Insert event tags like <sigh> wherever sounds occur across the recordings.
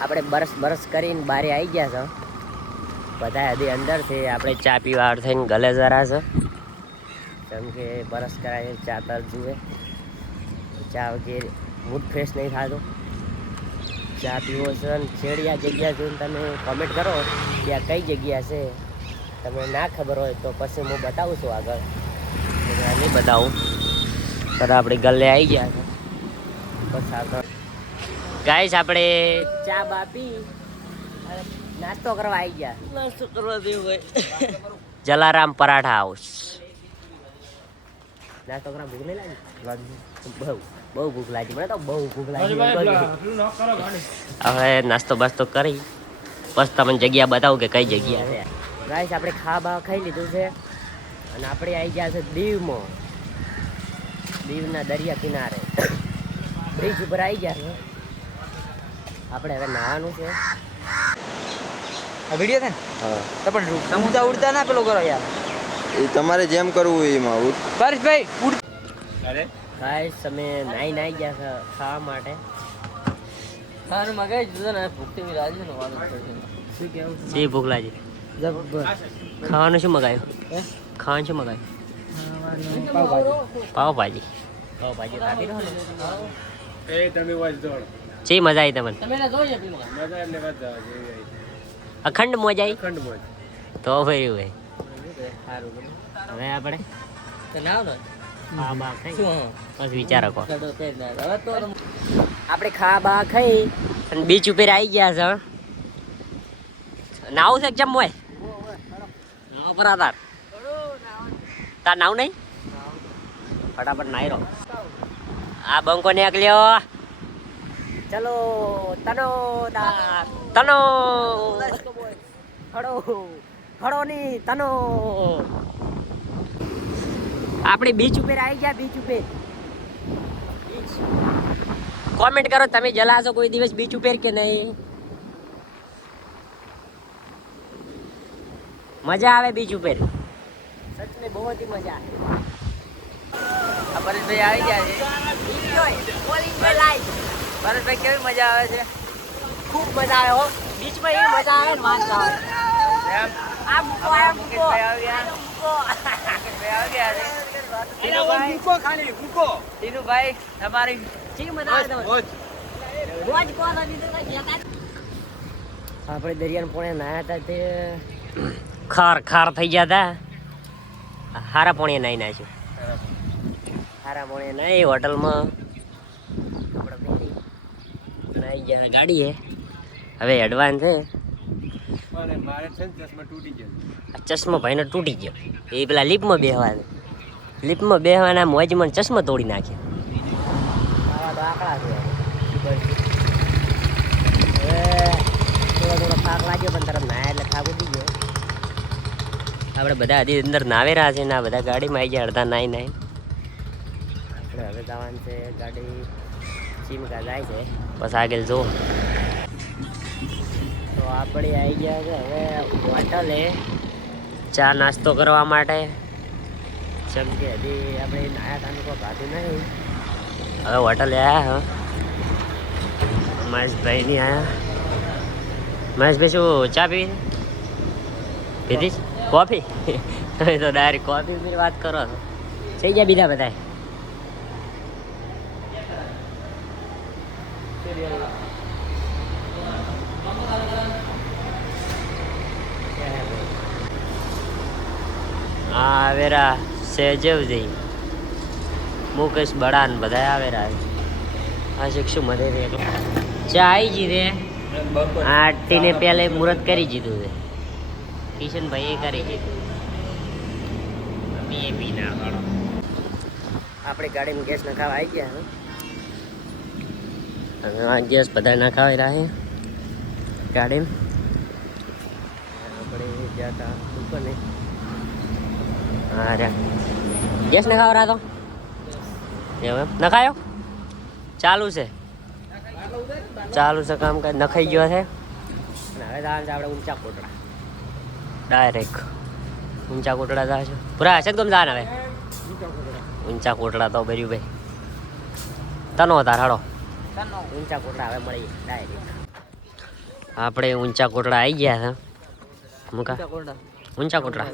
આપણે બરસ બરસ કરીને બારે આવી ગયા છો. બધા હજી અંદર છે, આપણે ચા પીવા થઈને ગલે જરા છે. જેમ કે બરસ કરાવીને ચા તર જુએ. ચા વગેરે મૂડ ફ્રેશ નહીં થતો. ચા પીવો છે અને છેડી આ જગ્યા જોઈને તમે કોમેન્ટ કરો કે આ કઈ જગ્યા છે. તમને ના ખબર હોય તો પછી હું બતાવું છું આગળ. નહીં બતાવું. પણ આપણે ગલે આવી ગયા છે. બસ આગળ. ગાઈસ આપણે ચા બા પી નાસ્તો કરવા આવી ગયા. નાસ્તો કરવા દેવું હોય. જલારામ પરાઠા હાઉસ નાસ્તો કરવા ભૂખ નહીં લાગી? બહુ બહુ ભૂખ લાગી. મને તો બહુ ભૂખ લાગી. હવે નાસ્તો બાસ્તો કરી. બસ તમને જગ્યા બતાવું કે કઈ જગ્યા છે. ગાઈસ આપણે ખા બા ખાઈ લીધું છે. અને આપણે આવી ગયા છે દીવમાં. દીવના દરિયા કિનારે. <coughs> બ્રિજ ઉપર આવી ગયા છે. આપણે હવે નાવાનું છે. આ વીડિયો છે ને? હા. તો પણ સમુદ્ર ઉડતા ના પેલો કરો યાર. એ તમારે જેમ કરવું હોય એમાં ઉત- પરેશભાઈ ઉડ. ગાઈસ તમે નાઈ નાઈ ગયા છો ખાવા માટે? ખાવાનું મગાઈ દીધું ને ભૂખથી બી રાજી ને વાલો શું કેવું સી ભૂખ લાગી? ખાવાનું શું મગાયું? ખાવાનું શું મગાયું? પાવભાજી પાવભાજી ખાધી રહો ને ચી મજા આવી તમને. તમે ના જોઈએ પેલો અખંડ મોજ આવી? તો ભાઈ ભાઈ હવે આપણે? ને. જ ના આપણે ખા બા ખાઈ. અને બીચ ઉપર આવી ગયા છે નાવું છે કે જમ હોય? નાવ પર આધાર તાર નાવ નહીં? ફટાફટ નાઈ રહો આ બંકો નીકળ્યો. ચલો તનો દા તનો. ખડો ખડો ની તનો. આપણે બીચ ઉપર આવી ગયા બીચ ઉપર. કોમેન્ટ કરો તમે જલાશો કોઈ દિવસ બીચ ઉપર કે નહીં? મજા આવે બીચ ઉપર? સચ બહુ જ મજા આવે. પરેશભાઈ આવી ગયા છે. પરેશભાઈ કેવી મજા આવે છે? ખૂબ મજા આવે હો. બીચમાં એવી મજા આવે ને વાત ના એમ? આ મૂકો આ મૂકો. આવી ગયા? મુકેશભાઈ આવી ગયા છે. ટીનુભાઈ. ટીનુભાઈ તમારી ચી મજા આવે તમને? રોજ કોણ આપણે દરિયાને પોણે નાયા હતા તે ખાર ખાર થઈ ગયા હતા. હારા પોણે નાઈ નાખ્યું. હારા પોણે નાઈ હોટલમાં. ગયા ગાડી હે હવે એડવાન્સ છે. આ ચશ્મો ભાઈનો તૂટી ગયો. એ પેલા લીપમાં બેહવાનું. લીપમાં બેહવાના મોજમાં ચશ્મો તોડી ગયો. આપણે બધા હજી અંદર નાવેરા છે ને આ બધા ગાડીમાં આવી ગયા અડધા નાઈ નાઈ આપણે હવે જવાનું છે ગાડી. ચીમકા જાય છે. બસ આગળ જો તો આપણે આવી ગયા છે હવે હોટલે. ચા નાસ્તો કરવા માટે. જેમ કે હજી આપણે નાયા તાનું કોઈ ભાતું નહીં. હવે હોટલે આવ્યા હા. મહેશભાઈની આયા. મહેશભાઈ શું ચા પીવી? પીધી કોફી? <laughs> તમે તો ડાયરેક્ટ કોફી પી વાત કરો છો. થઈ ગયા બીજા બધા હા આવેરા સહેજવજી મુકેશ બડાન બધા આવેરા આ શિક્ષુ મધે રે ચા આવી જી રે. આરતીને પહેલે મુહૂર્ત કરી દીધું છે. કિશનભાઈ એ કરી દીધું. પીએ પી ના આપણે ગાડીમાં ગેસ નખાવા આવી ગયા હવે આ ગેસ બધા નખાવી રહ્યા ગાડી આપણે ગયા હતા દુકાને હા રે ગેસ નખાવ રહ્યા તો? નખાયો? ચાલુ છે. ચાલુ છે કામ કાજ. નખાઈ ગયો છે. હવે જવાનું છે આપણે ઊંચા કોટડા. ડાયરેક્ટ ઊંચા કોટડા જાય છે. પૂરા હશે ગમ જાન હવે? ઊંચા કોટડા તો ભર્યું ભાઈ. તનો તાર હાડો ઊંચા કોટડા હવે મળી ડાયરેક્ટ. આપણે ઊંચા કોટડા આવી ગયા હતા. મુકા ઊંચા કોટડા.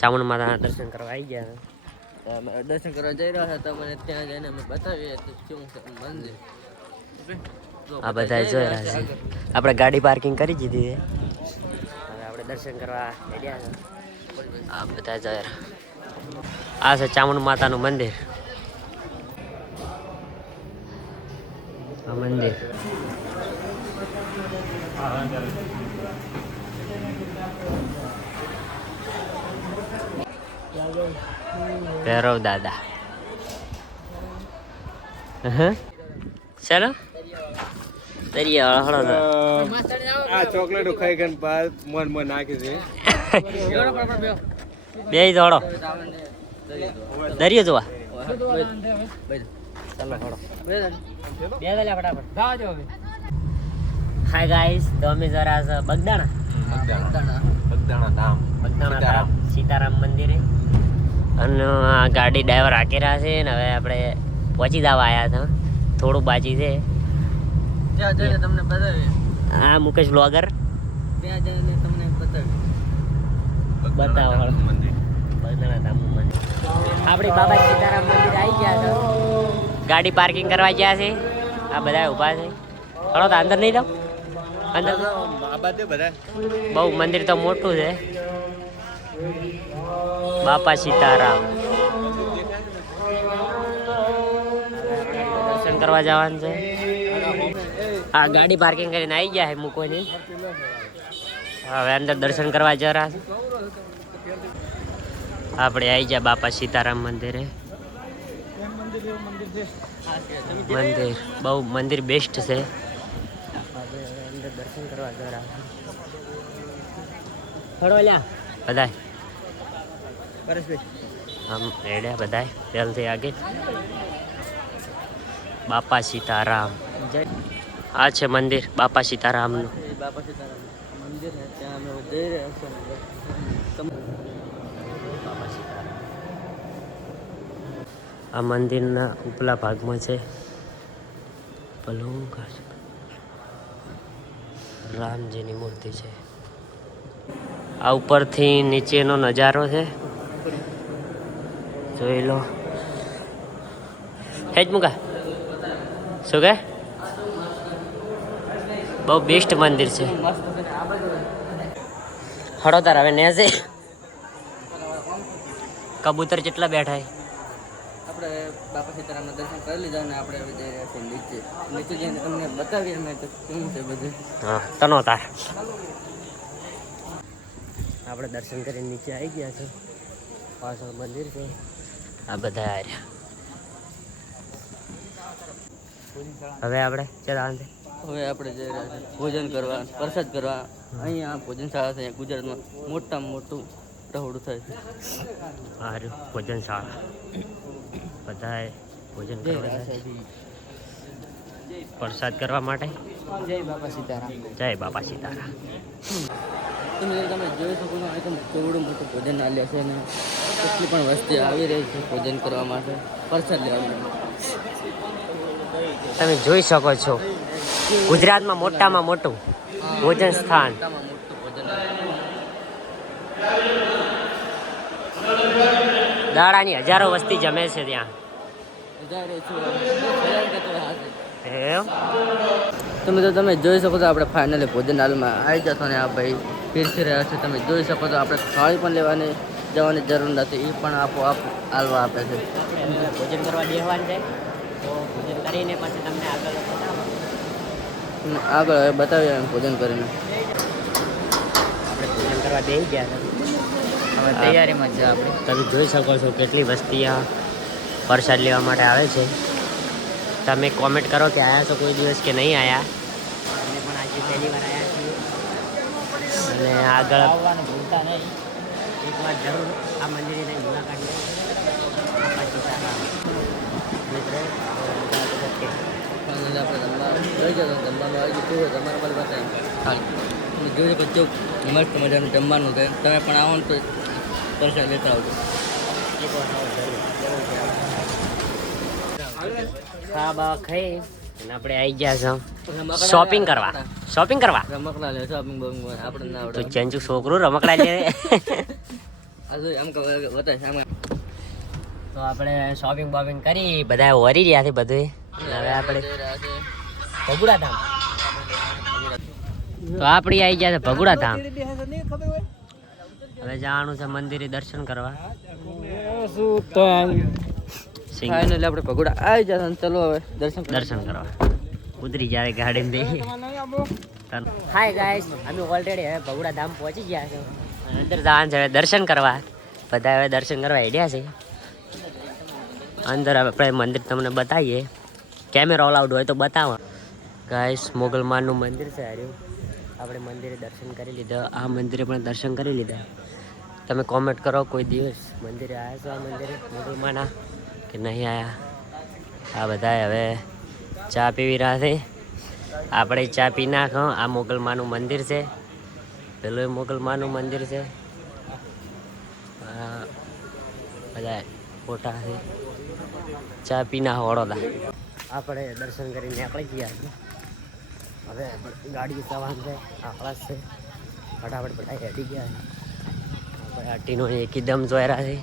ચામુંડ માતાના દર્શન કરવા આવી ગયા હતા. દર્શન કરવા જઈ રહ્યા હતા મને ત્યાં જઈને અમે બતાવીએ શું મંદિર. આ બધા જોઈ રહ્યા છે આપણે ગાડી પાર્કિંગ કરી દીધી છે. હવે આપણે દર્શન કરવા હેડ્યા છે. આ બધા જોઈ રહ્યા. આ છે ચામુંડ માતાનું મંદિર. આ મંદિર. ભૈરવ દાદા? ચાલો. દરિયા હળો આ ચોકલેટ ખાઈ ગઈ બાદ મન મન નાખી છે. બે દોડો દરિયો જોવા. ચાલો હળો બે દલ્યા ફટાફટ. હાય ગાઈસ તો અમે જરા બગદાણા. બગદાણા. ધામ. બગદાણા સીતારામ. મંદિરે. અને આ ગાડી ડ્રાઈવર રહ્યા છે ને હવે આપણે પહોંચી જવા આવ્યા હતા. થોડું બાજી છે. તમને આ મુકેશ બ્લોગર તમને બતાવો. ધામનું આપણી બાબા સીતારામ મંદિર આવી ગયા છે ગાડી પાર્કિંગ કરવા ગયા છે. આ બધા ઊભા છે. હળો તો અંદર નહીં જાઓ. અંદર. બહુ મંદિર તો મોટું છે. બાપા સીતારામ. દર્શન કરવા જવાનું છે. આ ગાડી પાર્કિંગ કરીને આવી ગયા છે મૂકવાની હવે અંદર દર્શન કરવા જરા આપણે આવી ગયા બાપા સીતારામ મંદિરે. મંદિર બહુ મંદિર બેસ્ટ છે. અંદર દર્શન કરવા જરા ફળો લ્યા બધાય આમ રેડ્યા બધાય પહેલથી આગે. બાપા સીતારામ. આ છે મંદિર બાપા સીતારામનું. બાપા સીતારામ મંદિર ત્યાં અમે જઈ રહ્યા છીએ. આ મંદિરના ઉપલા ભાગમાં છે. પલુંગર રામજીની મૂર્તિ છે. આ ઉપરથી નીચેનો નજારો છે. જોઈ લો. હેજ મુકા શું કે? બહુ બેસ્ટ મંદિર છે. હળોતાર હવે ને છે કબૂતર જેટલા બેઠા આપણે બાપા સીતારામના દર્શન કરી લીધા અને આપણે હવે જઈ રહ્યા છીએ નીચે. નીચે જઈને તમને બતાવીએ અમે તો શું છે બધું. હા તનો તાર. આપણે દર્શન કરીને નીચે આવી ગયા છે. પાછળ મંદિર છે. આ બધા આવ્યા હવે આપણે ચાલ હવે આપણે જઈ રહ્યા છીએ ભોજન કરવા પ્રસાદ કરવા. અહીંયા ભોજનશાળા છે ગુજરાતમાં મોટામાં મોટું રહોડું થાય છે. સારું ભોજન શાળા. બધાએ ભોજન કરવા પ્રસાદ કરવા માટે? જય બાપા સીતારામ. જય બાપા સીતારામ. તમે તમે જોઈ શકો છો એકદમ કેવડું મોટું ભોજન આલ્યા છે અને કેટલી પણ વસ્તી આવી રહી છે ભોજન કરવા માટે. પ્રસાદ લેવા માટે. તમે જોઈ શકો છો ગુજરાતમાં મોટામાં મોટું ભોજન સ્થાન. મોટું ભોજન. દાડાની હજારો વસ્તી જમે છે ત્યાં. તમે તો તમે જોઈ શકો છો આપણે ફાઇનલી ભોજન હાલમાં આવી જશો ને આ ભાઈ. પીરસી રહ્યા છે. તમે જોઈ શકો છો આપણે થાળી પણ લેવાની જવાની જરૂર નથી. એ પણ આપોઆપ હાલવા આપે છે. ભોજન કરવા બેસવાનું છે. તો ભોજન કરીને પછી તમને આગળ આગળ બતાવીએ ભોજન કરીને. આપણે ભોજન કરવા બેસી ગયા હતા હવે તૈયારીમાં છે આપણે. તમે જોઈ શકો છો કેટલી વસ્તી આ પ્રસાદ લેવા માટે આવે છે. તમે કોમેન્ટ કરો કે આવ્યા છો કોઈ દિવસ કે નહીં આવ્યા અમે પણ આજે પહેલી વાર આવ્યા છીએ. અને આગળ આવવાનું ભૂલતા નહીં. એકવાર જરૂર આ મંદિરની મુલાકાત જમવાનું મસ્ત મજાનું જમવાનું છે. તમે પણ આવો ને તો પ્રસાદ લેતા આવજો. એક વાર આવો જરૂર જરૂર ખા બા ખાઈ અને આપણે આવી ગયા છો. શોપિંગ કરવા. શોપિંગ કરવા? રમકડા લે શોપિંગ બોપિંગ આપણે ના તો આવડે. ચેન્ચું છોકરું રમકડા લે. આ એમ કહે બતાય સામે. તો આપણે શોપિંગ બોપિંગ કરી બધા વરી રહ્યા છે બધું હવે આપણે ભગુડા ધામ. તો આપણી આવી ગયા છે ભગુડા ધામ. હવે જવાનું છે મંદિરે દર્શન કરવા. ફાઇનલી આપણે ભગોડા આવી ને ચલો હવે દર્શન કરવા. દર્શન કરવા. ઉતરી જાય ગાડી બે હાય ગાઈસ અમે ઓલરેડી હવે ભગુડા ધામ પહોંચી ગયા છે. અંદર જવાનું છે દર્શન કરવા. બધા હવે દર્શન કરવા હેડ્યા છે. અંદર આપણે મંદિર તમને બતાવીએ. કેમેરા ઓલાઉડ હોય તો બતાવો. ગાઈસ મોગલમાનનું મંદિર છે હાર્યું. આપણે મંદિરે દર્શન કરી લીધા. આ મંદિરે પણ દર્શન કરી લીધા. તમે કોમેન્ટ કરો કોઈ દિવસ મંદિરે આવ્યા છો આ મંદિરે? મુગલમાના કે નહીં આવ્યા આ બધા હવે ચા પીવી રહ્યા છે. આપણે ચા પી નાખો આ મોગલમાનું મંદિર છે. પેલું મોગલમાનું મંદિર છે. બધા ફોટા છે. ચા પીના વડોદા આપણે દર્શન કરીને આપણે ગયા છીએ. હવે ગાડી સવાન છે આકળા છે. ફટાફટ બધા હેડી ગયા છે. આપણે આટીનો એકદમ જોયરા છે.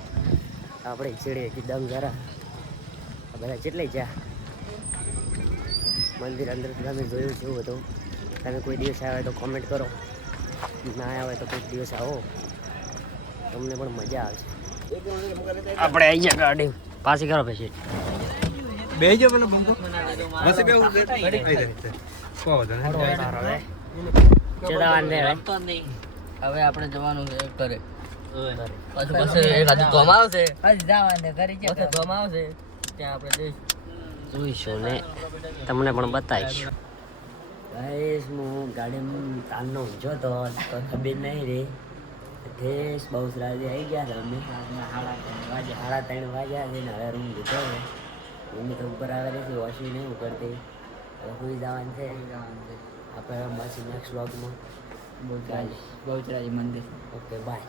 આપણે છેડે એકદમ જરા આ બધા કેટલે જ્યાં મંદિર અંદર તમે જોયું છે એવું હતું તમે કોઈ દિવસ આવે તો કોમેન્ટ કરો. ના આવે તો કોઈ દિવસ આવો. તમને પણ મજા આવશે. આપણે આવી ગયા ગાડી પાછી કરો પછી. બેજો પેલો બંકો. બસ બે હું બે દે હવે હવે આપણે જવાનું છે ઘરે. પાછું પછી એકાદું ધોમ આવશે. પછી ધોમ આવશે. ત્યાં આપણે જઈશું. જોઈશું ને તમને પણ બતાવીશું. ગાઈસ હું ગાડીમાં તાલનો ઊંઝો તો તો ખબર નહીં રે. ઠેસ બહુ રાજી આવી ગયા હતા. અમે સાડા ત્રણ વાગે સાડા ત્રણ વાગ્યા છે ને હવે રૂમ લીધો હવે રૂમ તો ઉપર આવે છે વોશિંગ નહીં ઉકળતી હવે સુઈ જવાનું છે? આપણે મળશું નેક્સ્ટ વ્લોગમાં બહુ બહુચરાજી મંદિર. Okay bye